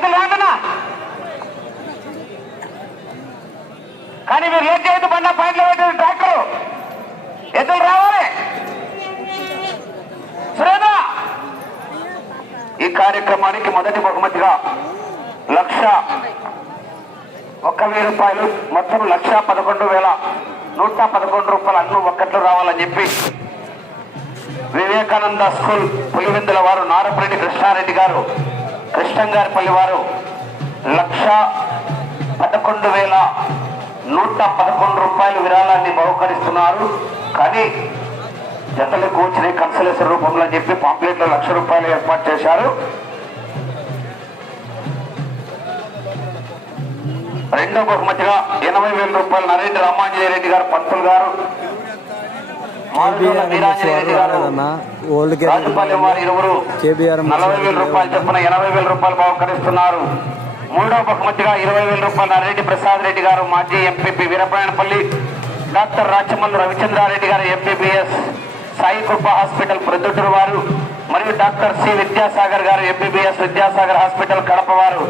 పెద్దలు రాదన్నా కానీ మీరు ఏం చేయదు బండ పాయింట్లో పెట్టిన ట్రాక్టర్. ఎద్దులు రావాలి. సురేంద్ర! ఈ కార్యక్రమానికి మొదటి బహుమతిగా లక్ష ఒక్క వెయ్యి రూపాయలు మొత్తం లక్ష పదకొండు వేల నూట పదకొండు రూపాయలు అన్ను ఒక్కట్లు రావాలని చెప్పి వివేకానంద స్కూల్ పులివెందుల వారు నారపరెడ్డి కృష్ణారెడ్డి గారు కృష్ణంగారిపల్లి వారు లక్ష పదకొండు వేల నూట పదకొండు రూపాయలు విరాళాన్ని బహుకరిస్తున్నారు. కానీ జతలకు వచ్చిన కన్సలేషన్ రూపంలో చెప్పి పాంప్లెట్లో లక్ష రూపాయలు ఏర్పాటు చేశారు. రెండో బహుమతిగా ఎనభై వేల రూపాయలు నరేంద్ర రామాంజనేయ రెడ్డి గారు పంతులు గారు ఓల్డ్ రాజుపాలెం వారి కేబీఆర్ నలభై వేల రూపాయలు చొప్పున ఎనభై వేల రూపాయలు బహుకరిస్తున్నారు. మూడో బహుమతిగా ఇరవై వేల రూపాయలు నరెడ్డి ప్రసాద్ రెడ్డి గారు మాజీ MPP Veeraprayanapalli doctor Rachamallu Ravichandrareddy garu MBBS Sai Krupa hospital Proddatur వారు. మరియు డాక్టర్ సి విద్యాసాగర్ గారు ఎంబీబీఎస్ విద్యాసాగర్ హాస్పిటల్ కడప వారు.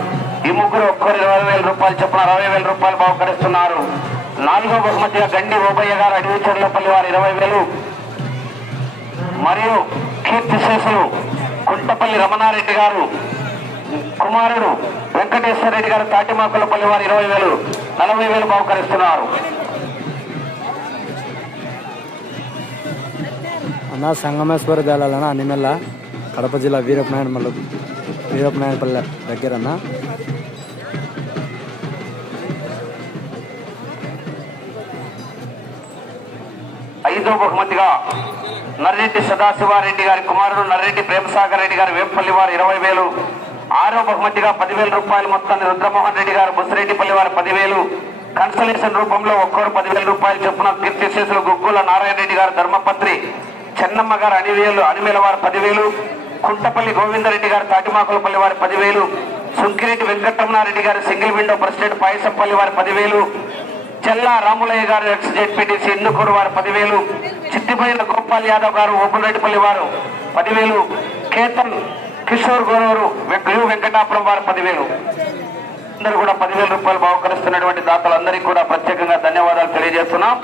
ఈ ముగ్గురు ఒక్కరు ఇరవై వేల రూపాయలు చొప్పున అరవై వేల రూపాయలు బహుకరిస్తున్నారు. నాలుగో బహుమతిగా గండి ఓబయ్య గారు అడవిచర్లపల్లి వారు ఇరవై వేలు. మరియు కీర్తిశేషులు కుంటపల్లి రమణారెడ్డి గారు కుమారుడు వెంకటేశ్వర రెడ్డి గారు తాటిమాకులపల్లి వారు ఇరవై వేలు. నలభై వేలు బహుకరిస్తున్నారు. అన్న సంగమేశ్వర దేవాలన అనిమెల్ల కడప జిల్లా వీరపనాయన మల్ల వీరపనాయనపల్లె దగ్గర అన్న. ఐదో బహుమతిగా నర్రెడ్డి సదాశివారెడ్డి గారి కుమారుడు నర్రెడ్డి ప్రేమసాగర్ రెడ్డి గారి వేపల్లి వారు ఇరవై వేలు. ఆరో బహుమతిగా పదివేల రూపాయలు మొత్తాన్ని రుద్రమోహన్ రెడ్డి గారు బుసిరెడ్డిపల్లి వారు పదివేలు. కన్సలేషన్ రూపంలో ఒక్కరు పదివేల రూపాయలు చొప్పున కీర్తిశేషులు గుగ్గుల నారాయణ రెడ్డి గారు ధర్మపత్రి. చెన్నమ్మ గారు అనివేలు అనిమేల వారు పదివేలు. కుంటపల్లి గోవిందరెడ్డి గారు తాటిమాకులపల్లి వారి పదివేలు. సుంకిరెడ్డి వెంకటరమణారెడ్డి గారు సింగిల్ విండో ప్రెసిడెంట్ పాయసంపల్లి వారి పదివేలు. చెల్లా రాములయ్య గారు ఎక్స్ జెడ్పీటీసీ ఇందుకూరు వారు పదివేలు. చిట్టిపోయిన గోపాల్ యాదవ్ గారు ఓపులరెడ్డిపల్లి వారు పదివేలు. కేతన్ కిషోర్ గోరూరు యు వెంకటాపురం వారు పదివేలు. అందరూ కూడా పదివేల రూపాయలు బహుకరిస్తున్నటువంటి దాతలందరికీ కూడా ప్రత్యేకంగా ధన్యవాదాలు తెలియజేస్తున్నాం.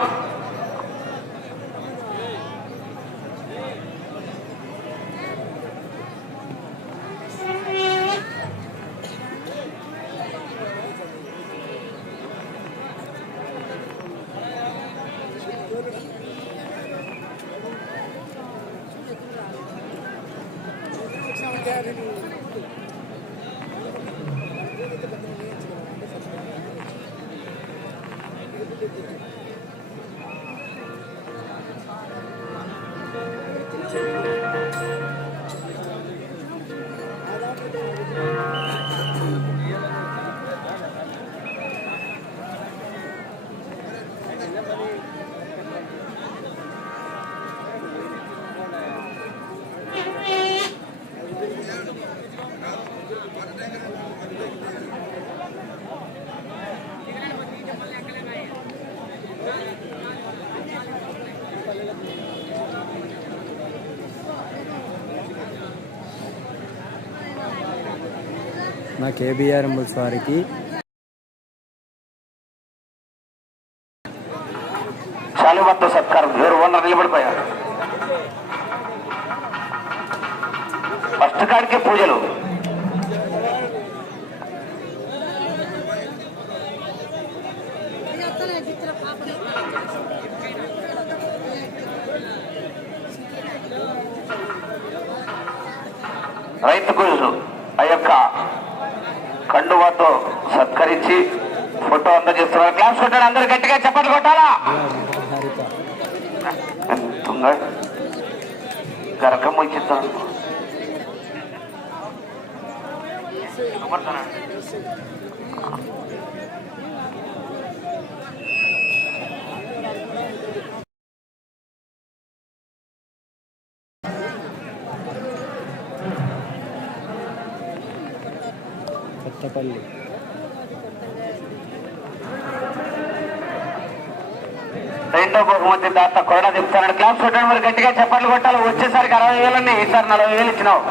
కేబీఆర్ ఎంబుల్స్ వారికి శాలిమత్తో సత్కారం. ఎవరు ఓనర్ నిలబడిపోయారు. ఫస్ట్ కాడికే పూజలు. రైతుకు ఆ యొక్క కండువాతో సత్కరించి ఫోటో అందజేస్తున్నారు. క్లాస్ కొట్టాడు అందరు గట్టిగా చప్పట్లు కొట్టాలా? తుంగ గరకం వచ్చిద్దాం కొత్తపల్లి రెండో బహుమతి దాత కొరడా చెప్తాను క్లాస్ చూడడం మరి గట్టిగా చెప్పట్లు కొట్టాలి. వచ్చేసరికి అరవై వేలన్నీ ఈసారి నలభై వేలు ఇచ్చినావు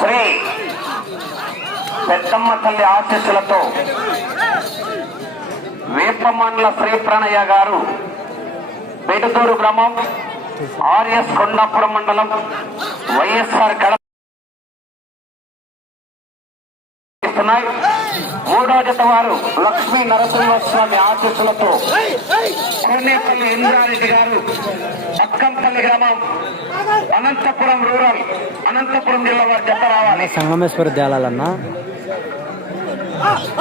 శ్రీ పెద్దమ్మ తల్లి ఆశీస్సులతో వేపమండల శ్రీ ప్రణయ్య గారు బెడుదూరు గ్రామం ఆర్ఎస్ కొండాపురం మండలం వైఎస్ఆర్ కడ మూడో జత వారు లక్ష్మీ నరసింహస్వామి ఆశీస్సులతో కోనేపల్లి ఇంద్రారెడ్డి గారు అక్కంపల్లి గ్రామం అనంతపురం రూరల్ అనంతపురం జిల్లా వారి జత రావాలి. సంగమేశ్వర దేవాలన్నా మొదటి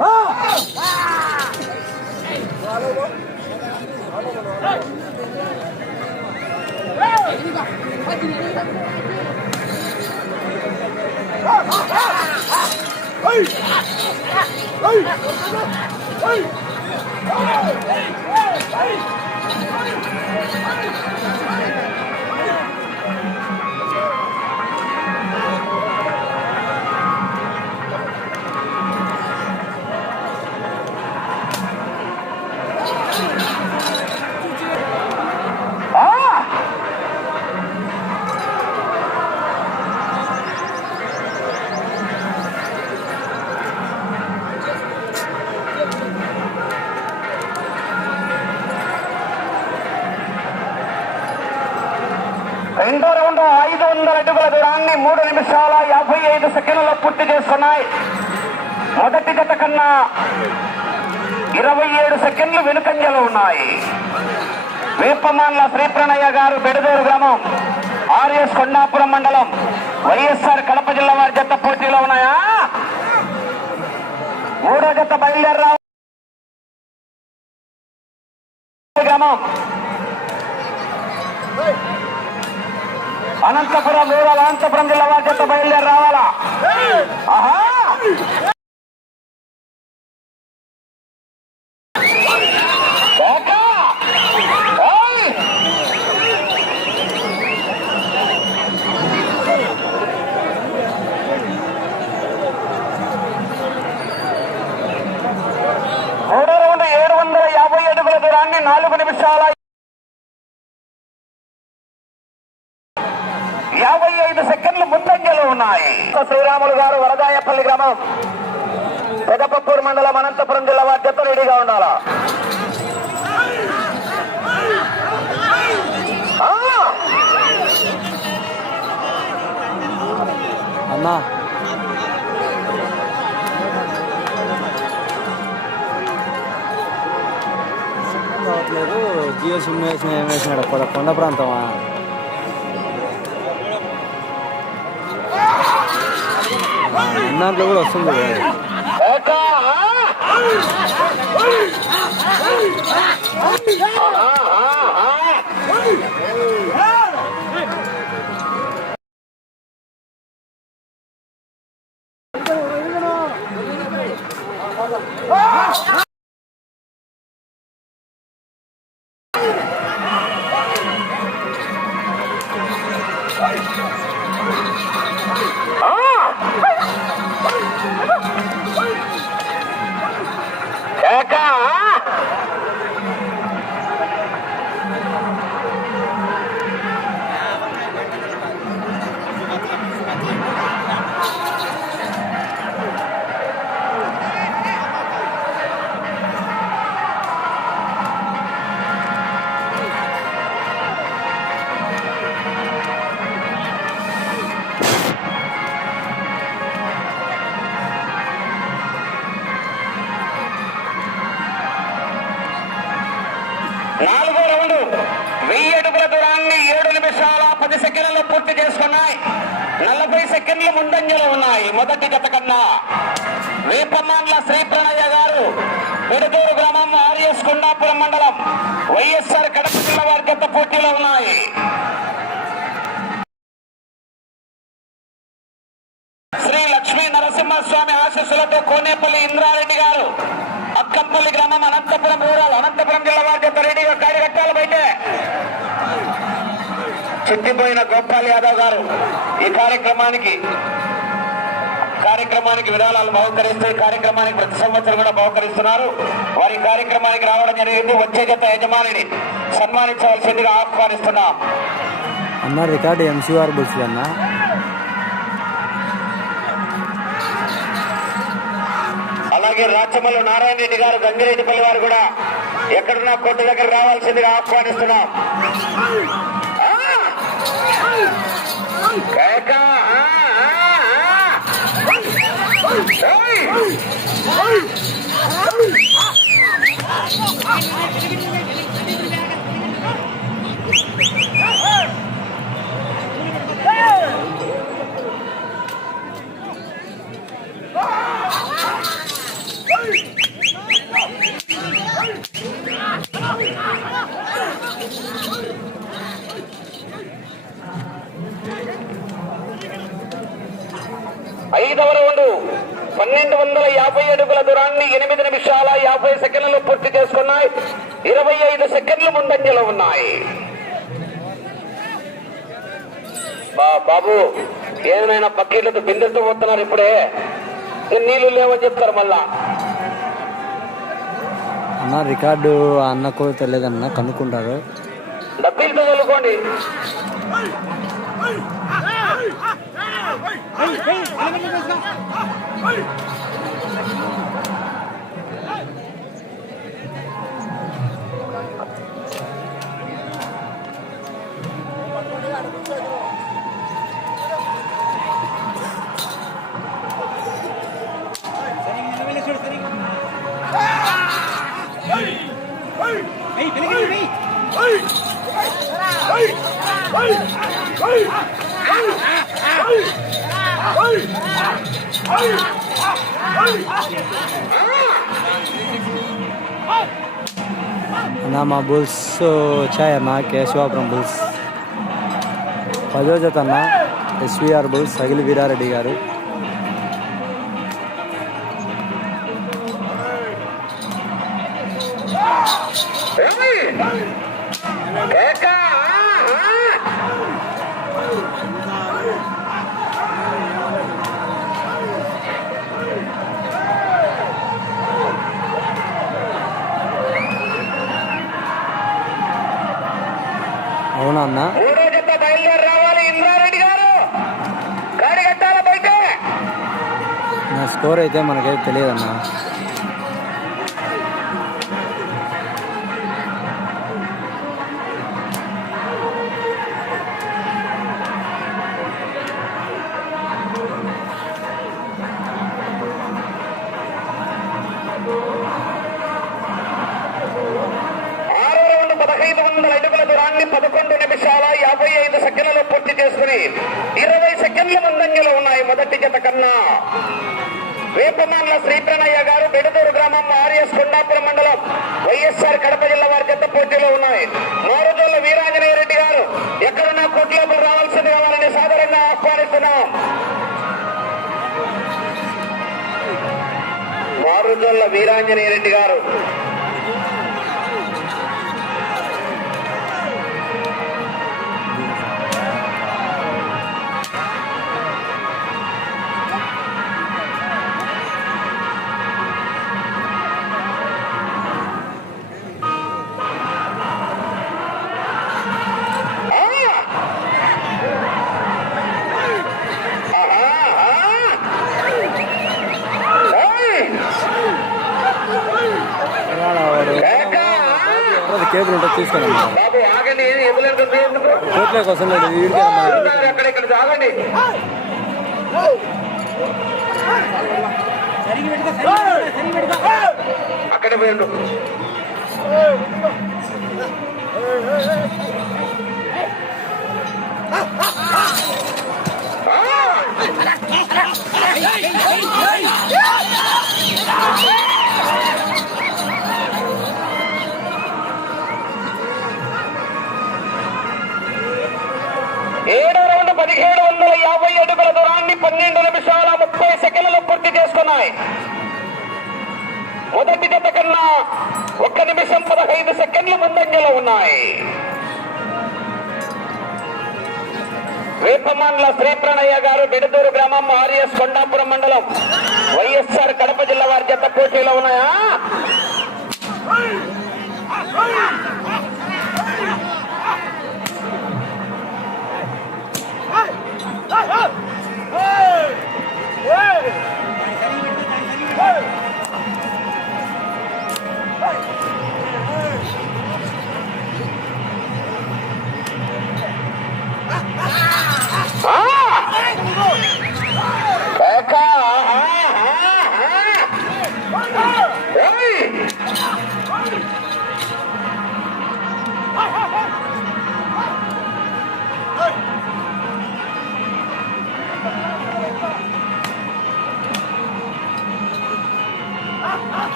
ఆ! వందల అడుగుల దూరాన్ని మూడు నిమిషాల యాభై ఐదు సెకండ్లలో పూర్తి చేస్తున్నాయి మొదటి గత కన్నా ఇరవై ఏడు సెకండ్లు వెనుకంజలో ఉన్నాయి. వేపమాన్ల శ్రీప్రణయ్య గారు బెడదూరు గ్రామం ఆర్ఎస్ కొండాపురం మండలం వైఎస్ఆర్ కడప జిల్లా వారి జత పోటీలో ఉన్నాయా? మూడో జత బయలుదేరరావు. గ్రామం అనంతపురం రూరల్ అనంతపురం జిల్లా వారి బయలుదేరి రావాలా? ఆహా! పెదపప్పూరు మండలం అనంతపురం జిల్లా వారి జత రెడీగా ఉండాలా! అన్నా రావట్లేదు జియో సిమ్ వేసిన ఏం వేసినాడు? కొండ కొండ ప్రాంతమా? దాంట్లో కూడా వస్తుంది. కదా. ఏక! ఆ! నలభై ముందంజలో ఉన్నాయి. మొదటి గత కన్నా. వేపమాన్ల శ్రీ ప్రణయ్య గారు పెడదూరు గ్రామం ఆర్ఎస్ కొండాపురం మండలం వైఎస్ఆర్ కడప జిల్లా వారి గత పోటీలో ఉన్నాయి. శ్రీ లక్ష్మీ నరసింహస్వామి ఆశీస్సులతో కోనేపల్లి ఇంద్రారెడ్డి గారు అక్కంపల్లి గ్రామం అనంతపురం రూరల్ అనంతపురం జిల్లా వారి చేత రెడీగా కాడి కట్టాలి బయటే చుట్టిపోయిన గోపాల్ యాదవ్ గారు ఈ కార్యక్రమానికి కార్యక్రమానికి విరాళాలు బహుకరిస్తూ ఈ కార్యక్రమానికి ప్రతి సంవత్సరం కూడా బహుకరిస్తున్నారు. వారి కార్యక్రమానికి రావడం జరిగింది. వచ్చే జత యజమానిని సన్మానించవలసిందిగా ఆహ్వానిస్తున్నాం. అన్న రికార్డు ఎంసీఆర్ బుల్స్ అన్న? అలాగే రాచమల్లు నారాయణ రెడ్డి గారు గంగిరెడ్డిపల్లి వారు కూడా ఎక్కడున్నా కొట్టు దగ్గర రావాల్సిందిగా ఆహ్వానిస్తున్నాం. ఆ! కేక! ఆ, ఆ, ఆ! ఏయ్! ఐదవ రౌండ్ పన్నెండు వందల యాభై అడుగుల దూరాన్ని ఎనిమిది నిమిషాల యాభై సెకండ్లు పూర్తి చేసుకున్నాయి ఇరవై ఐదు సెకండ్లు ముందంజలో ఉన్నాయి బా- బాబు ఏమైనా బిందెలతో పోతున్నారు ఇప్పుడే నీళ్ళు లేవని చెప్తారు మళ్ళా అన్న రికార్డు అన్నకు తెలియదన్న కనుక్కుంటారు డబ్బీలతో చల్లుకోండి అన్న బుల్స్ వచ్చాయన్న కేశవాపురం బుల్స్. పదో జత అన్న ఎస్విఆర్ బుల్స్ సగిలి వీరారెడ్డి గారు. ఏక అన్న మూడో జత బయలుదేరి రావాలి ఇంద్రారెడ్డి గారు గాడి కట్టాల బయట నా స్కోర్ అయితే మనకైతే తెలియదన్నా. ఆరో పదహైదు వందల అడుగుల దూరాన్ని పదకొండు నిమిషాల యాభై ఐదు సెకండ్లలో పూర్తి చేసుకుని ఇరవై సెకండ్ల ముందంజలో ఉన్నాయి మొదటి జత కన్నా. వేపమాన్ల శ్రీప్రణయ్య గారు బెడదూరు గ్రామం ఆర్ఎస్ కొండాపురం మండలం వైఎస్ఆర్ కడప జిల్లా వారి చెత్త పోటీలో ఉన్నాయి. మారుజోళ్ళ వీరాంజనేయ రెడ్డి గారు ఎక్కడున్నా కోట్లోపల రావాల్సింది కావాలని సాధారణంగా ఆహ్వానిస్తున్నాం. మారుజోళ్ళ వీరాంజనేయ రెడ్డి గారు ఎవరున్నారు అక్కడ ఇక్కడ ఆగండి అక్కడ పోయిండు యాభై అడుగుల దూరాన్ని పన్నెండు నిమిషాల ముప్పై సెకండ్లు పూర్తి చేసుకున్నాయి. మొదటి జత కన్నా ఒక్క నిమిషం పదహైదు సెకండ్లు ముందంజలో ఉన్నాయి. వేపమాన్ల శ్రీప్రణయ్య గారు బిడదూరు గ్రామం ఆర్ఎస్ కొండాపురం మండలం. వైఎస్ఆర్ కడప జిల్లా వారి జత పోటీలో ఉన్నాయా? ఏకా,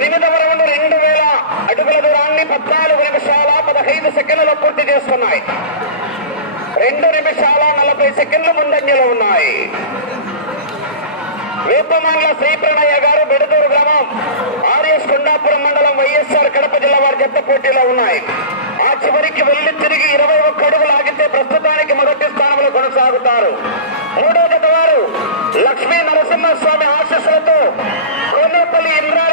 ఎనిమిదవ రౌండ్ రెండు వేల అడుగుల దూరాన్ని పద్నాలుగు నిమిషాల పదహైదు సెకండ్లు పూర్తి చేస్తున్నాయి. రెండు నిమిషాల నలభై సెకండ్లు ముందంజలో ఉన్నాయి. వేపమాన్ల శ్రీప్రణయ్య గారు బెడదూరు గ్రామం ఆర్ఎస్ కొండాపురం మండలం వైఎస్ఆర్ కడప జిల్లా వారి జత పోటీలో ఉన్నాయి. ఆ చివరికి వెళ్ళి తిరిగి ఇరవై ఒక్క అడుగులు ఆగితే ప్రస్తుతానికి మొదటి స్థానంలో కొనసాగుతారు. మూడో జత వారు లక్ష్మీ నరసింహస్వామి ఆశీస్సులతో కోనేపల్లి ఇంద్రా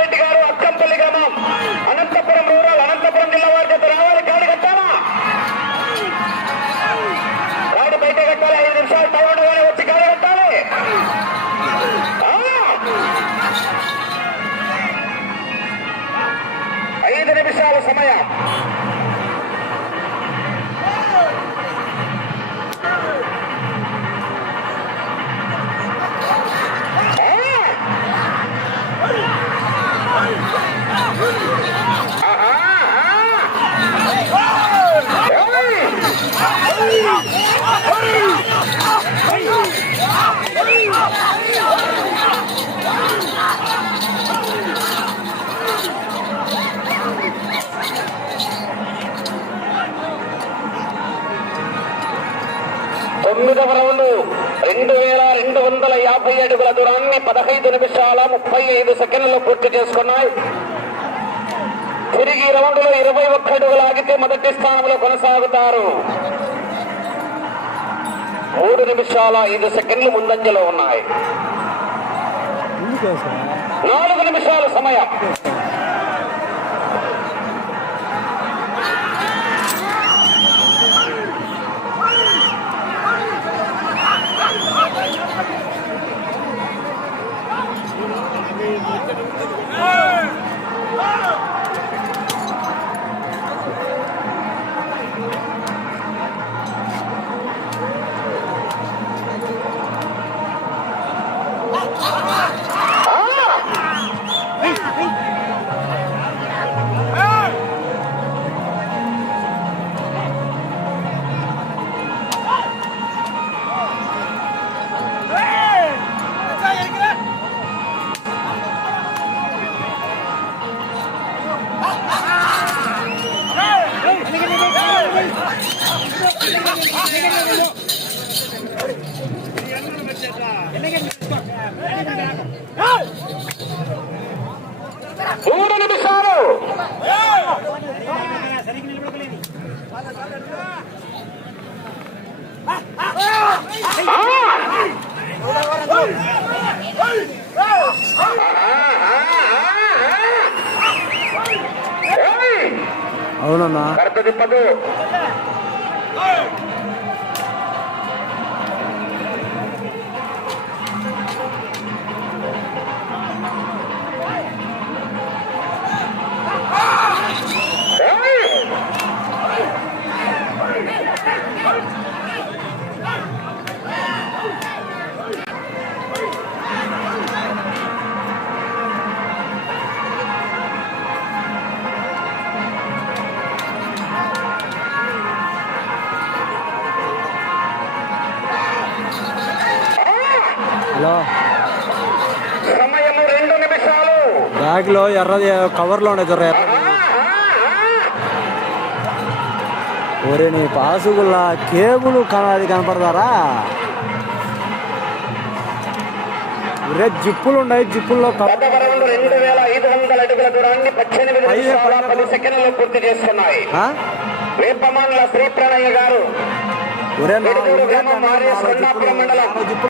నిమిషాల ఐదు సెకండ్లు ముందంజలో ఉన్నాయి. నాలుగు నిమిషాల సమయం. మూడు నిమిషాలు అవునన్నా. కరెక్ట్ తిప్పదు బ్యాగ్లో ఎర్రది కవర్లో ఉండేది ఎర్ర ఒరే నీ పాసుగుల్ల కేబుల్ కనది కనపడతారా? ఒరే జిప్పులు ఉన్నాయి జిప్పుల్లో? వేపమాన్ల శ్రీ ప్రణయ్య గారు. ఒరే జిప్పులు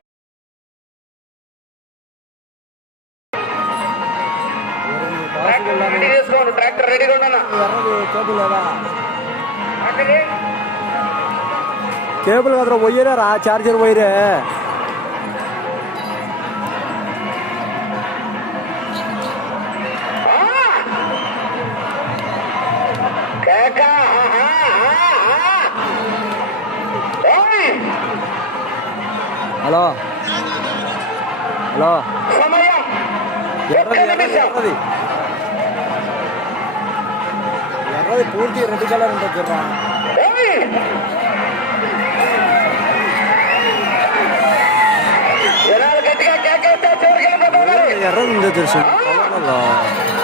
కేబుల్ కదరా పోయేరా రా చార్జర్ పోయిరే కేక ఆహా, ఆహా. ఏయ్! హలో హలో సమయం ఒక్క ఎర్రది ఎర్రది నిమిషం ఎర్రది ఎర్రది పూర్తి రెడ్ కలర్ ఉంటుంది చివరికి వెళ్ళిపోతారు ఎర్రది ఉందో తెలుసు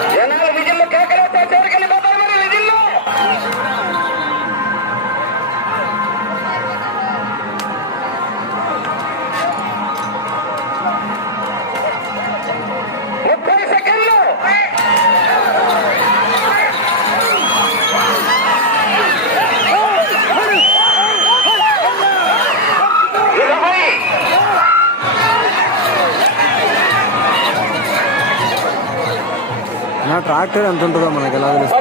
నా ట్రాక్టర్ ఎంత ఉంటుందో మనకి ఎలా తెలుసు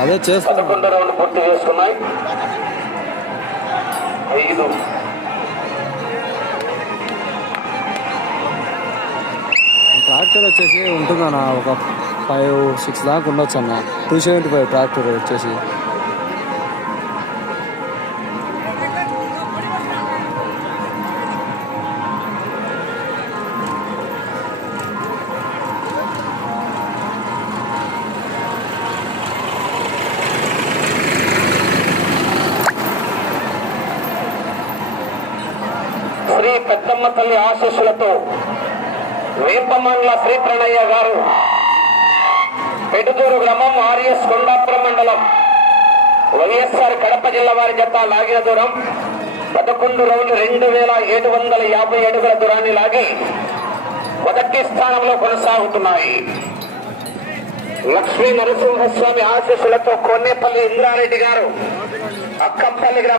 అదే చేస్తాను పదకొండు రౌండ్ పూర్తి చేసుకున్నాయి. ఐదు. ట్రాక్టర్ వచ్చేసి ఉంటుందన్న ఒక ఫైవ్ సిక్స్ దాకా ఉండొచ్చు అన్న టూ సెవెంటీ ఫైవ్ ట్రాక్టర్ వచ్చేసి. ఆశీస్సులతో వేపమండ్ల శ్రీ ప్రణయ్య గారు పెడుదూరు గ్రామం ఆర్ఎస్ కొండాపురం మండలం వైఎస్ఆర్ కడప జిల్లా వారి జత లాగిన దూరం పదకొండు రౌండ్లు రెండు వేల ఏడు వందల యాభై అడుగుల దూరాన్ని లాగి మొదటి స్థానంలో కొనసాగుతున్నాయి. లక్ష్మీ నరసింహస్వామి ఆశీస్సులతో కొన్నేపల్లి ఇంద్రారెడ్డి గారు అక్కంపల్లి గ్రామ